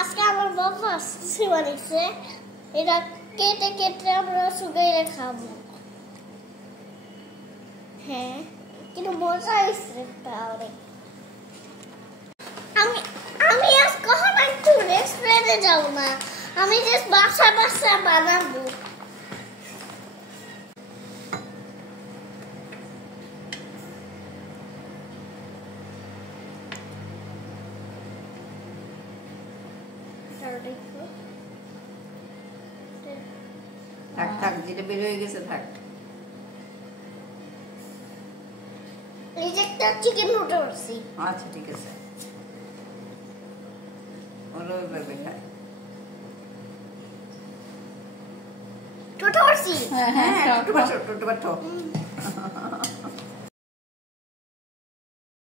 আজকে আমার বাবা আসছে বানিয়েছে, এটা কেটে কেটে আমরা শুকাইলে খাবো। হ্যাঁ, কিন্তু মজা হয়েছে তাহলে। আমি আমি আজ কখনো একটু রেস্টুরেন্টে যাবো না, আমি জাস্ট বাসা বানাবো। থাক থাক, যেটা বের হয়ে গেছে থাক। এই যে একটা চিকেন নুডলস। আচ্ছা ঠিক আছে, ওরা ওইভাবে খায়। টোটো করছি। হ্যাঁ টোটো বাটো।